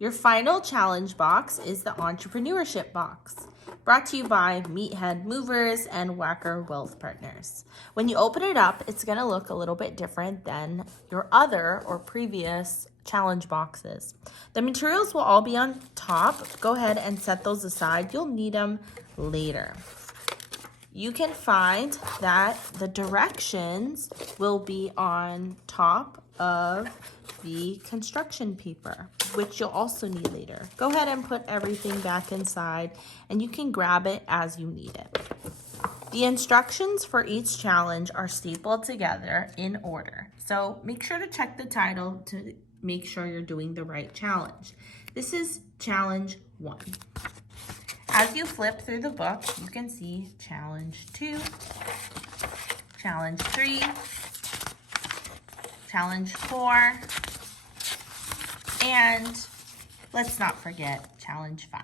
Your final challenge box is the entrepreneurship box, brought to you by Meathead Movers and Whacker Wealth Partners. When you open it up, it's going to look a little bit different than your other or previous challenge boxes. The materials will all be on top. Go ahead and set those aside. You'll need them later. You can find that the directions will be on top of the construction paper, which you'll also need later. Go ahead and put everything back inside, and you can grab it as you need it. The instructions for each challenge are stapled together in order, so make sure to check the title to make sure you're doing the right challenge. This is challenge 1. As you flip through the book, you can see challenge 2, challenge 3, challenge 4, and let's not forget challenge 5.